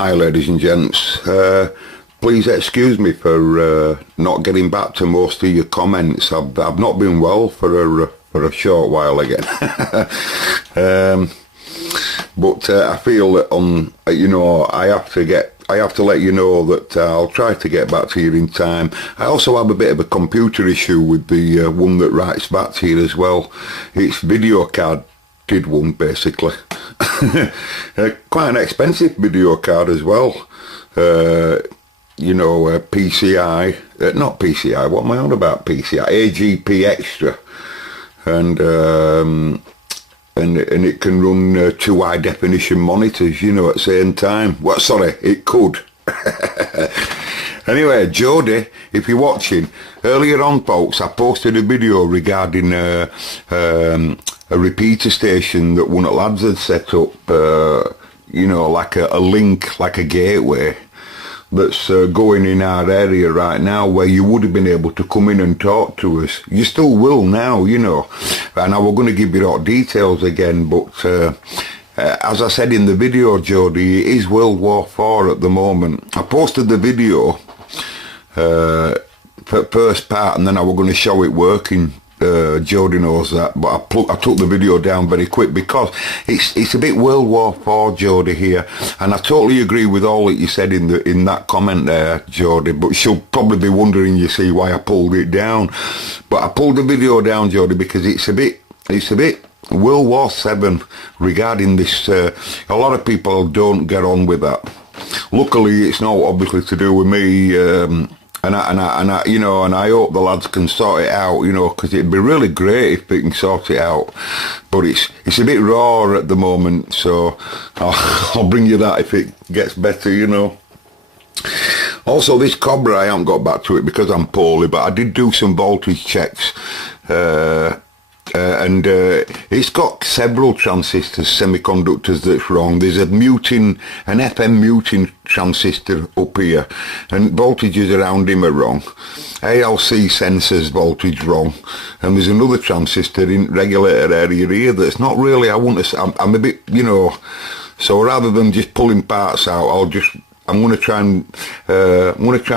Hi ladies and gents, please excuse me for not getting back to most of your comments. I've not been well for a short while again. But I feel that I have to let you know that I'll try to get back to you in time. I also have a bit of a computer issue with the one that writes back to you as well. It's video card did one basically. Quite an expensive video card as well. PCI, not PCI, what am I on about PCI? AGP Extra. And it can run 2 high definition monitors, at the same time. Well, sorry, it could. Anyway, Jody, if you're watching, earlier on, folks, I posted a video regarding a repeater station that one of the lads had set up, like a link, like a gateway that's going in our area right now, where you would have been able to come in and talk to us. You still will now, and I was going to give you all details again, but as I said in the video, Jody, it is World War IV at the moment. I posted the video for first part, and then I was going to show it working. Jody knows that, but I took the video down very quick because it's a bit World War IV, Jody, here, and I totally agree with all that you said in that comment there, Jody. But she'll probably be wondering, you see, why I pulled it down. But I pulled the video down, Jody, because it's a bit World War VII regarding this. A lot of people don't get on with that. Luckily, it's not obviously to do with me. And I hope the lads can sort it out, because it'd be really great if they can sort it out. But it's a bit raw at the moment, so I'll bring you that if it gets better, Also, this Cobra, I haven't got back to it because I'm poorly, but I did do some voltage checks. And it's got several transistors, semiconductors that's wrong. There's an FM muting transistor up here, and voltages around him are wrong. ALC sensors voltage wrong, and there's another transistor in regulator area here that's not really. I'm a bit, So rather than just pulling parts out, I'm going to try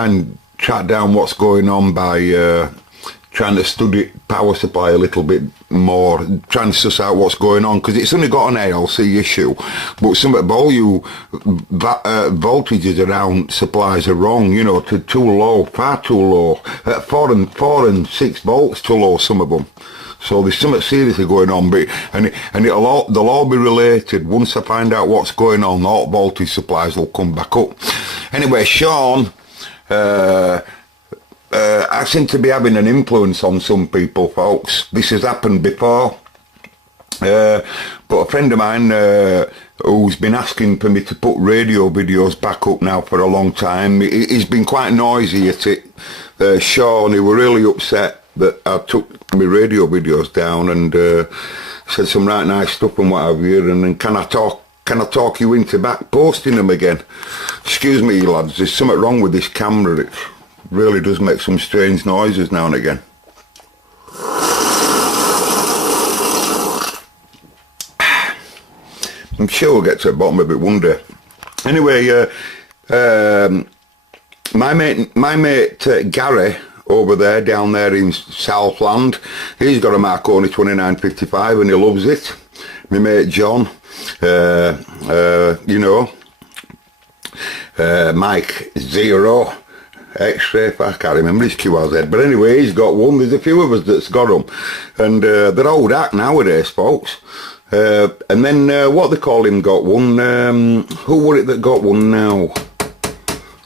and track down what's going on by trying to study power supply a little bit more, trying to suss out what's going on, because it's only got an ALC issue, but some of the voltages around supplies are wrong, too low, far too low, 4 and 6 volts too low, some of them. So there's something seriously going on, they'll all be related. Once I find out what's going on, all voltage supplies will come back up. Anyway, Sean, I seem to be having an influence on some people, folks. This has happened before. But a friend of mine who's been asking for me to put radio videos back up now for a long time, he's been quite noisy at it. Sean, he were really upset that I took my radio videos down and said some right nice stuff and what have you, and then can I talk you into back posting them again? Excuse me, lads, there's something wrong with this camera. It really does make some strange noises now and again. I'm sure we'll get to the bottom of it one day. Anyway, my mate Gary over there, down there in Southland, he's got a Marconi 2955 and he loves it. My mate John, Mike Zero X-ray, I can't remember his QRZ, but anyway, he's got one. There's a few of us that's got them, and they're old hack nowadays, folks. And then what they call him got one. Who were it that got one now?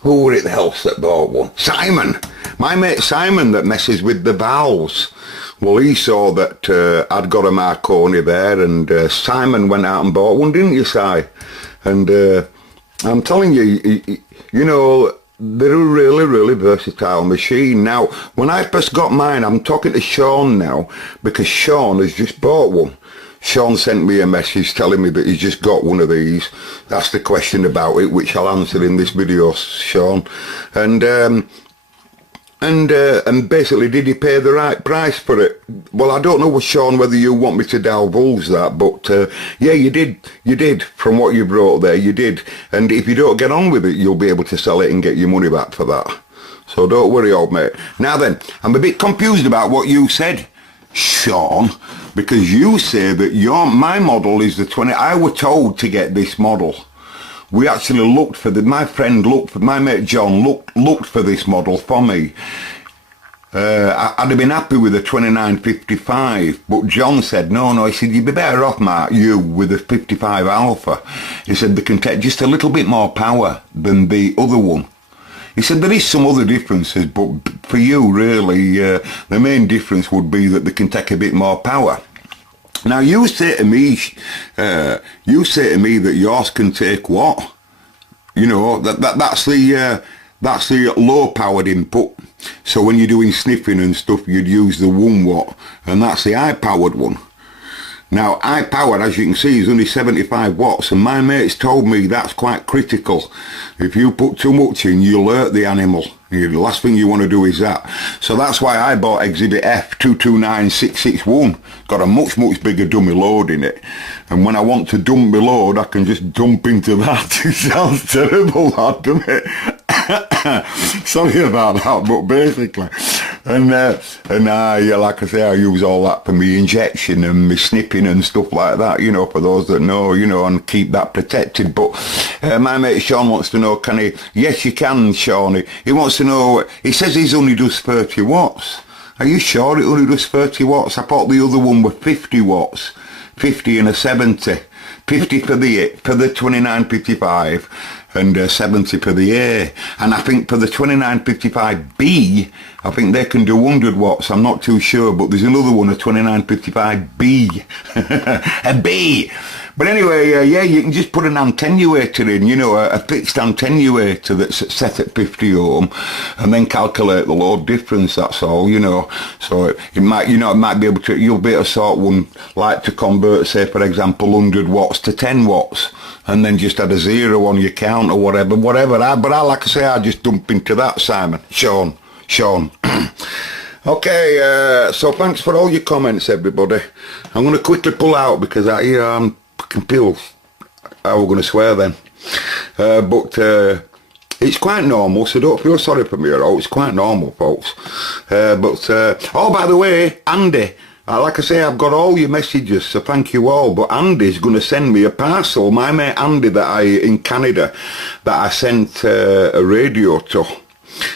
Who were it else that bought one? Simon, my mate Simon, that messes with the valves. Well, he saw that I'd got a Marconi there, and Simon went out and bought one, didn't you, Si? And I'm telling you, they're a really, really versatile machine. Now, when I first got mine, I'm talking to Sean now, because Sean has just bought one. Sean sent me a message telling me that he's just got one of these. Asked a question about it, which I'll answer in this video, Sean. And And basically, did he pay the right price for it? Well, I don't know, Sean, whether you want me to divulge that, but yeah, you did, from what you brought there, you did. And if you don't get on with it, you'll be able to sell it and get your money back for that. So don't worry, old mate. Now then, I'm a bit confused about what you said, Sean, because you say that my model is the 20. I was told to get this model. We actually looked for my mate John looked for this model for me. I'd have been happy with the 2955, but John said, no, he said, you'd be better off, Mark, with the 55 Alpha. He said, they can take just a little bit more power than the other one. He said, there is some other differences, but for you, really, the main difference would be that they can take a bit more power. Now, you say to me that yours can take what? You know, that's the low-powered input. So when you're doing sniffing and stuff, you'd use the 1 watt, and that's the high-powered one. Now, high-powered, as you can see, is only 75 watts, and my mates told me that's quite critical. If you put too much in, you'll hurt the animal. The last thing you want to do is that. So that's why I bought Exhibit F229661. Got a much bigger dummy load in it. And when I want to dump my load, I can just dump into that. It sounds terrible, that, doesn't it? Sorry about that, but basically. And like I say, I use all that for me injection and me snipping and stuff like that, you know, for those that know, you know, and keep that protected. But my mate Sean wants to know, can he? Yes, you can, Sean. He wants to know, he says he's only does 30 watts. Are you sure it only does 30 watts? I thought the other one were 50 watts, 50 and a 70. 50 for the 2955 and 70 for the A. And I think for the 2955B, I think they can do 100 watts. I'm not too sure, but there's another one, a 2955B. A B. But anyway, yeah, you can just put an attenuator in, you know, a fixed attenuator that's set at 50 ohm, and then calculate the load difference, that's all, you know. So it might, you know, it might be able to, you'll be able to sort one, like to convert, say, for example, 100 watts to 10 watts, and then just add a 0 on your count or whatever. But I, like I say, I just dump into that, Simon. Sean. Okay, so thanks for all your comments, everybody. I'm going to quickly pull out because I can feel how we're going to swear then. But it's quite normal, so don't feel sorry for me at all. It's quite normal, folks. Oh, by the way, Andy, like I say, I've got all your messages, so thank you all. But Andy's going to send me a parcel. My mate Andy in Canada, that I sent a radio to.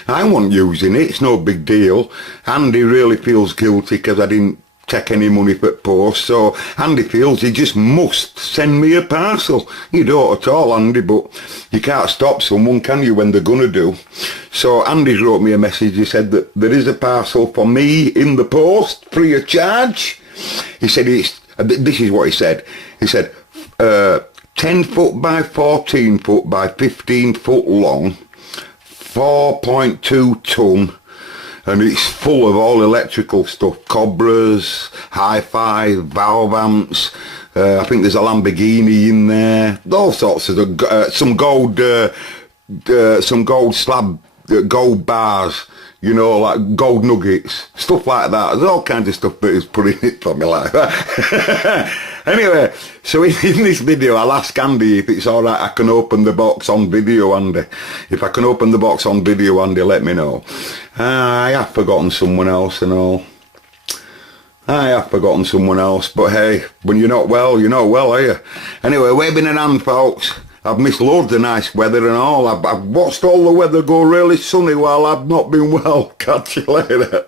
I wasn't using it, it's no big deal. Andy really feels guilty because I didn't take any money for post, so Andy feels he just must send me a parcel. You don't at all, Andy, but you can't stop someone, can you, when they're gonna do. So Andy wrote me a message. He said that there is a parcel for me in the post, free of charge. He said this is what he said. He said 10 foot by 14 foot by 15 foot long, 4.2 ton, and it's full of all electrical stuff, Cobras, hi-fi, valve amps. I think there's a Lamborghini in there, all sorts of some gold slab, gold bars, you know, like gold nuggets, stuff like that. There's all kinds of stuff that is put in it for me like that. Anyway, so in this video, I'll ask Andy if it's alright I can open the box on video, Andy. If I can open the box on video, Andy, let me know. I have forgotten someone else and all. I have forgotten someone else, but hey, when you're not well, you're not well, are you? Anyway, waving an hand, folks. I've missed loads of nice weather and all. I've watched all the weather go really sunny while I've not been well. Catch you later.